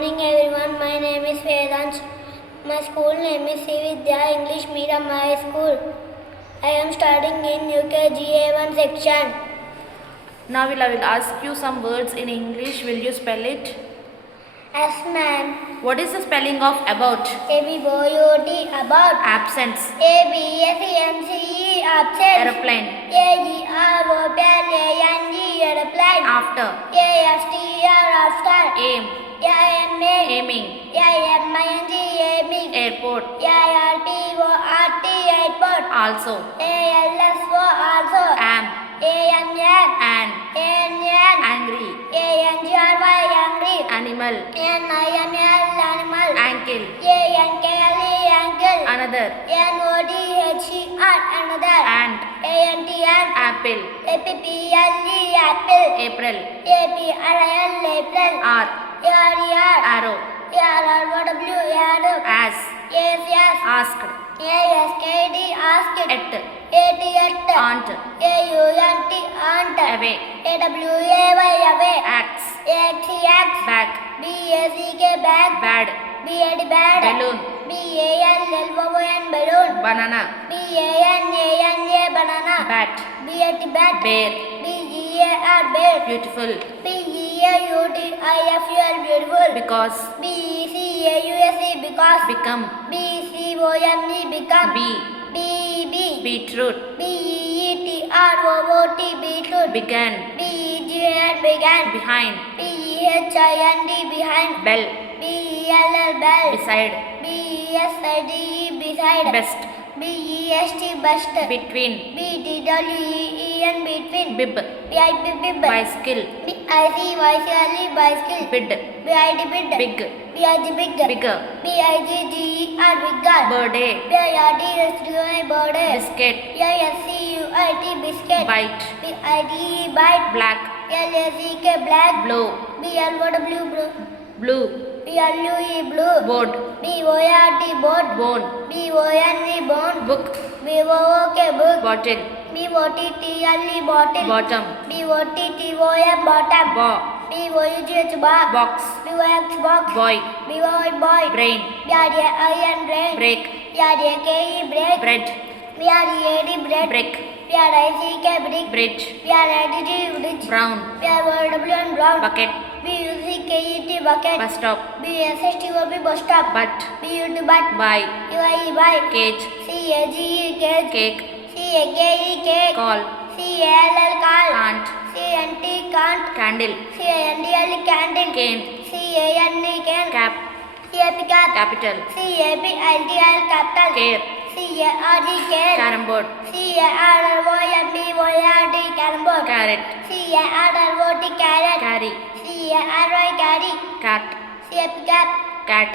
morning everyone, my name is Vedansh. My school name is Vidya English Medium High School. I am studying in UKG A1 section. Now I will ask you some words in English. Will you spell it? Yes ma'am. What is the spelling of about? ABOUT about. Absence. ABSENCE absent. Aeroplane. AEROPLANE aeroplane. After. ASTR after. Aim. AMA Aiming. AMING aiming. Airport. ARPORT airport. Also. ALSO also. Am. ANN An. ANN Angry. ANGRY angry. Animal. NIML animal. Ankle. ANKLE ankle. Another. NODHER another. Ant. ANT ant. Apple. APPLE apple. April. APRIL April. R. ARER Arrow. ARRW arrow. As. AS Asked. ASKD asked. At. AT Aunt. AUNT aunt. Away. AWAY away. Axe. AXX Back. BACK bag. Bad. BAD bad. Balloon. BALLON balloon. Banana. BANANA banana. Bat. BAT bat. Bear. BEAR bear. Beautiful. BEAUTIFUL beautiful. Because. BECAUSE because. Become. BCOME become. Be. Beetroot. BETROOT beetroot. Began. BEGN began. Behind. BEHIND behind. Bell. BELL bell. Beside. BESIDE beside. Best. BEST best. Between. BTWEN between. Bib. BIB Bicycle. BICYCLE bicycle. Bid. BID bid. Big. BIG big. Bigger. BIGGER bigger. Birthday. BIRDSUI bird. Biscuit. BISCUIT biscuit. Bite. BIDE bite. Black. LACK black. Blow. BLOW blue. Blue. BLUE blue. Board. BORD board. Bone. BONE bone. Book. BOOK book. Bottle. BOTTLE bottle. Bottom. BOTTOM bottom. Bow. BOUGH bar. Box. BOX box. Boy. Boy. Brain. BRAIN brain. Break. BRAKE break. Bread. BREAD bread. Brick. BRICK brick. Bridge. BRIDG bridge. Brown. BRWN brown. Bucket. BUCKET bucket. Bus stop. BSSTOP bus stop. Butt. BUT butt. Buy. UIE buy. Cage. CAGE cage. Cake. CAKE cake. Call. CALL call. Can't. CNT can't. Candle. CANDL candle. Cane. CANE can. Cap. CAP cap. Capital. CAPITL capital. Care. CARD care. Carrom board. CARROMBORD carrom board. Carrot. CARROT carrot. Carry. CARY carry. Cat. CAP cap. Cat.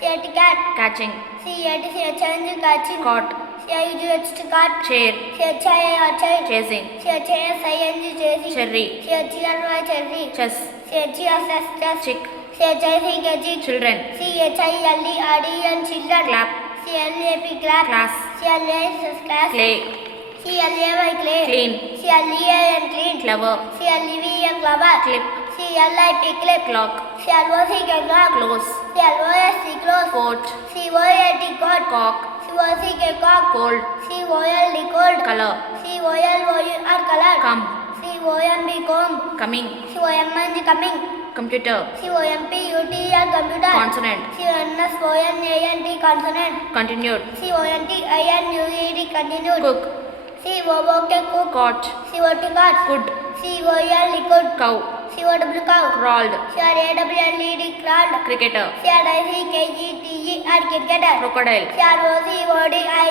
CAT cat. Catching. CAT change catching. Caught. CIUH cart. Chair. CHIA child. Chasing. CHISING chasing. Cherry. CHRY cherry. Chess. CHSS chess. Chick. CHIC chick. Children. CHILERDN children. Clap. CLAP clap. Class. CLAS class. Clay. CLAY clay. Clean. CLEAN clean. Clever. CLEVN clever. Clip. CLIP clip. Clock. CLOC clock. Close. CLOSC close. Coat. COAT coat. Cock. COCK cock. Cold. COLD cold. Color. COLOUR color. Come. COMB comb. Coming. COMNG coming. Computer. COMPUTR computer. Consonant. CONSONANT consonant. Continued. CONTINUED continued. Cook. COOK cook. Caught. COT caught. Could. COL could. Cow. COW cow. Crawled. CRAWLED crawled. Cricketer. CRICKETER cricketer. Crocodile. CROCODILE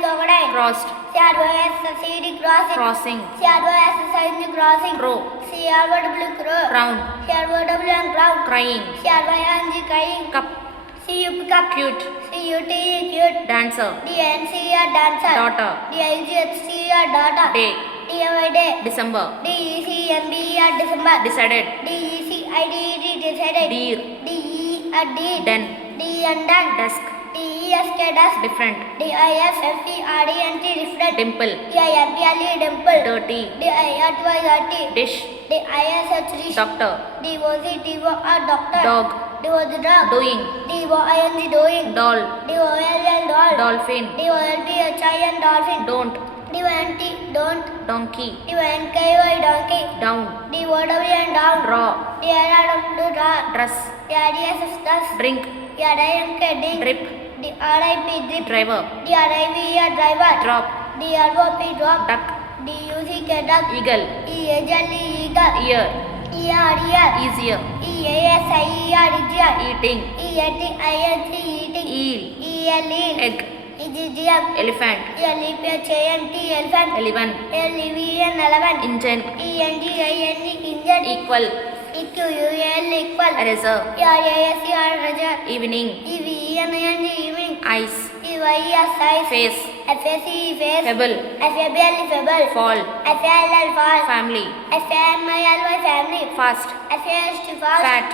crocodile. Crossed. CROSCD crossing. Crossing. CROSSIN crossing. Crow. CRW crow. Crown. CROWN crown. Crying. CRYNG crying. Cup. CUP cup. Cute. CUTE cute. Dancer. DNCR dancer. Daughter. DIGHCR daughter. Day. DOY day. December. DECMBR December. Decided. DECIDED decided. Deer. DED. Den. DEN. Desk. DESK desk. Different. DIFFERDNT different. Dimple. DIMPLE dimple. Dirty. DIRTY dirty. Dish. DISH dish. Doctor. DOCTOR doctor. Dog. D-O-G dog. doing, D-O-I-N-G doing. doll, D-O-L-L doll. dolphin, D-O-L-P-H-I-N dolphin. don't, D-O-N-T don't. donkey, D-O-N-K-Y donkey. down, D-O-W-N down. draw, D-R-R-W draw. dress, D-R-E-S-S dust. drink, D-R-I-N-K drink. drip, D-R-I-P drip. driver, D-R-I-V-E driver. drop, D-R-O-P drop. duck, D-U-C-K duck. eagle, E-A-G-L-E eagle. ear, E-R ear. easier, E-A-S-I-E-R easier. eating, E-A-T-I-N-C eating. eel, E-L eel. egg, E-G-G-M. elephant, E-L-E-P-H-A-N-T elephant. eleven, L-E-V-E-N elephant. engine, E-N-G-I-N-E engine. equal, E-Q-U-A-L equal. eraser, E-R-A-S-E-R razor. evening, E-V-E-N-I-N-G evening. ice, E-Y-E-S eyes. face, F-A-C-E face. pebble, F-A-B-L fable. fall, F-A-L-L fall. family, F-A-M-I-L-Y family. fast, F-A-S-T fast. fat,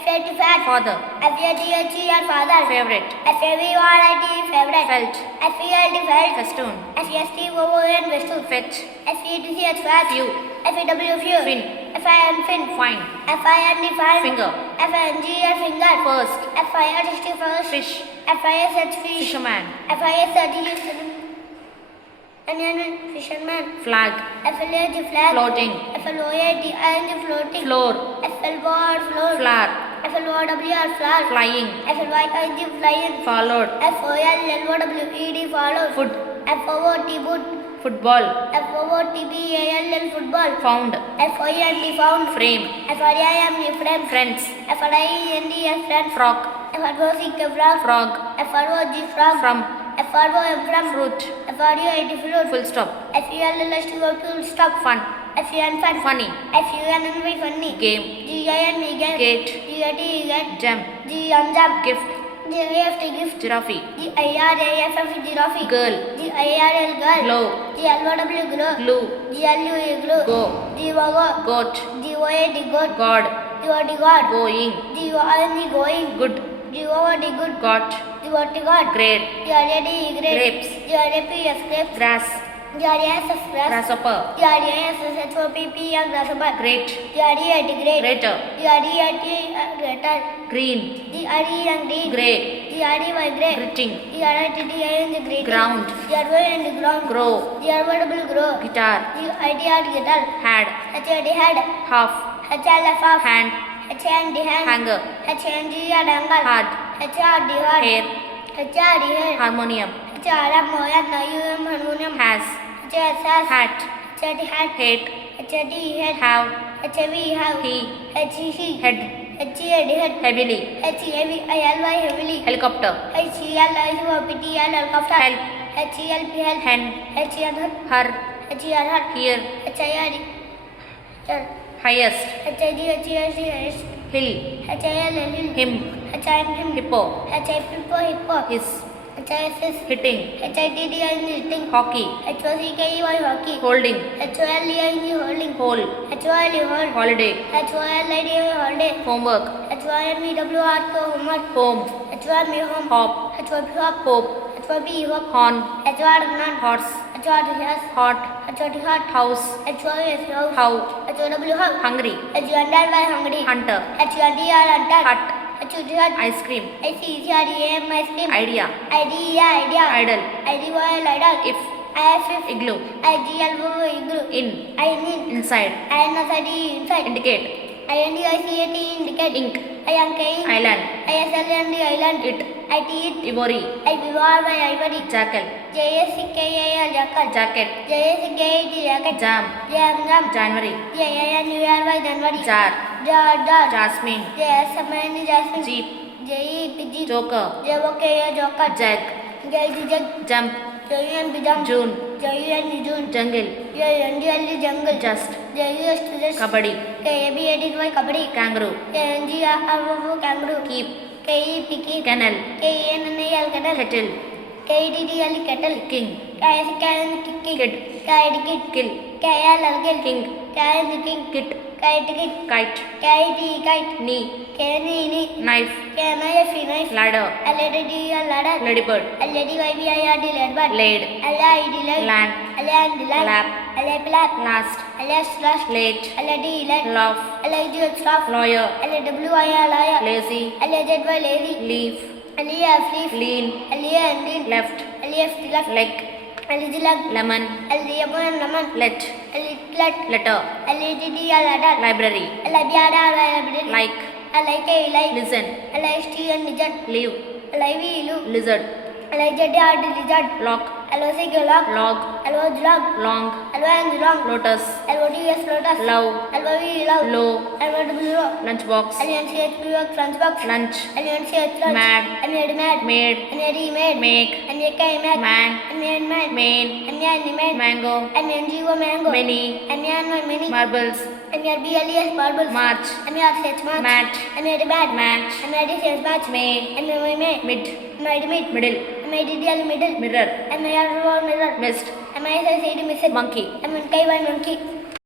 F-A-T fat. father, F-A-T-H-E-R father. favorite, F-A-V-O-R-I-T favorite. felt, F-E-L-T felt. festoon, F-E-S-T-O-O-N festoon. fetch, F-E-T-C-H fat. few, F-E-W few. fin, F-I-N fin. fine, F-I-N-D fine. finger, F-I-N-G-R finger. first, F-I-R-S-T first. fish, F-I-S-H fish. fisherman, F-I-S-H fisherman. flag, F-L-A-G flag. floating, F-L-O-A-T-I-N-G floating. floor, F-L-O-R floor. flower, F-L-O-W-R flower. flying, F-L-Y-I-G flying. followed, F-O-L-L-O-W-E-D follow. foot, F-O-O-T boot. football, F-O-O-T-B-A-L-L football. found, F-O-E-N-D found. frame, F-R-I-M-D frame. friends, F-R-I-N-D-S friend. frock, F-R-O-C-K frog. frog, F-R-O-G frog. from, F-R-O-M from. fruit, F-R-U-I-T fruit. full stop, F-U-L-L-S-T-O full stop. fun, F-U-N fun. funny, F-U-N-N-Y funny. game, G-I-N-V game. gate, G-I-T gate. gem, G-M jump. gift, G-I-F-T gift. giraffe, G-I-R-A-F-F giraffe. girl, G-I-R-L girl. glow, G-L-O-W glow. glue, G-L-U-E glue. go, G-O-Go. goat, G-O-A-D goat. god, G-O-D God. going, G-O-I-N-D going. good, G-O-D good. got, G-O-T God. great, G-R-A-D grapes. Grapes. G-R-A-P-S grapes. grass, G-R-A-S-S grass. grasshopper, G-R-A-S-S-H-O-P-P-R grasshopper. great, G-R-E-A-T great. greater, G-R-E-A-T greater. green, G-R-E-N green. grey, G-R-E-Y grey. gritting, G-R-I-T-T-I-N-G great. ground, G-R-O-N-D ground. grow, G-R-O-W grow. guitar, G-I-T-R guitar. had, H-A-D head. half, H-A-L-F half. hand, H-A-N-D hand. hanger, H-A-N-G-R hanger. heart, H-A-R-D heart. hair, H-A-R-D hair. harmonium, H-A-R-M moyat na-U-M harmonium. has, H-A-S-S. hat, H-A-D hat. hate, H-A-D head. have, H-A-V have. he, H-E-C. head, H-E-A-D head. heavily, H-E-A-V-I-L-Y heavily. helicopter, H-E-L-I-U-P-T-L helicopter. help, H-E-L-P help. hen, H-E-R her, H-E-R her. here, H-I-R highest, H-I-G-H-E-S-T hill, H-I-L-L hill. him, H-I-M him. hippo, H-I-P-P-O hippo. his, H-I-S-S. hitting, H-I-T-T-I-N-G hitting. hockey, H-O-C-K-E-Y hockey. holding, H-O-L-E-I-N-G holding. hole, H-O-L-E hold. holiday, H-O-L-I-D-A holiday. homework, H-O-M-E-W-R-K homework. home, H-O-M-E home. hop, H-O-P hop. hope, H-O-P hop. horn, H-O-R-Nun. horse, H-O-R horse. hot, H-O-T hot. house, H-O-S house. how, H-O-W house. hungry, H-U-N-D-R-Y hungry. hunter, H-U-N-D-R hunter. hut, H-U-T hut. ice cream, H-E-C-R-E-A-M ice cream. idea, idea. idol, I-D-Y-L idol. if, I-F-F. igloo, I-G-L-O igloo. in, I-N inside, I-N-S-I-D inside. indicate, I-N-D-I-C-A-T indicate. ink, I-N-K island, I-S-L-N-D island. it, I-T it. ivory, I-B-O-R-Y ivory. jackal, J-S-C-K-A-L jackal. jacket, J-S-C-K-A-T jacket. jam, Jam. January, J-A-N-U-R-Y January. jar, Jar. jasmine, J-S-M-I-N jasmine. jeep, J-E-P jeep. joker, J-O-K-A joker. jag, J-G-Jag. jump, J-U-M-B jump. June, J-U-N-G June. jungle, J-U-N-G-L jungle. just, J-U-S-T-Just. kabaddi, K-A-B-A-D-Y kabaddi. kangaroo, K-N-G-R-O kangaroo. keep, K-E-P keep. kennel, K-E-N-N-A-L kettle. kettle, K-E-T-T-L kettle. king, K-S-K-N kid. kid, K-I-D kid. kill, K-I-L kill. king, K-I-D king. kit, Kite kid. kite, K-I-T kite. knee, K-N-E knife, K-N-I-F knife. ladder, L-A-D-D ladder. ladybird, L-A-D-Y-B-I-R-D ladybird. laid, L-I-D land. land, L-A-D land. lap, L-A-P lap. last, LS slash, late, LAD let, laugh, LIGH laugh, lawyer, LAWIR liar, lazy, LAZY lazy, leaf, LEF leaf, lean, LEN lean, left, LEF left, leg, LEG leg, lemon, lemon, let, let, letter, LEDD ladder, library, library, like, like, listen, LIST and lizard, leave, live, lizard, LIZD lizard, lock, LOC log, log, LOG log, long, LON long, lotus, LOTS lotus, love, LOV love, low, LOW low, lunchbox, LNCH lunchbox, lunch, LNCH lunch, mad, mad, made, made, make, make, man, man, main, mango, mango, many, many, marbles, BLES marbles, march, march, mat, bad, match, match, may, mid, middle, middle, mirror, mirror, mist, monkey, monkey, monkey,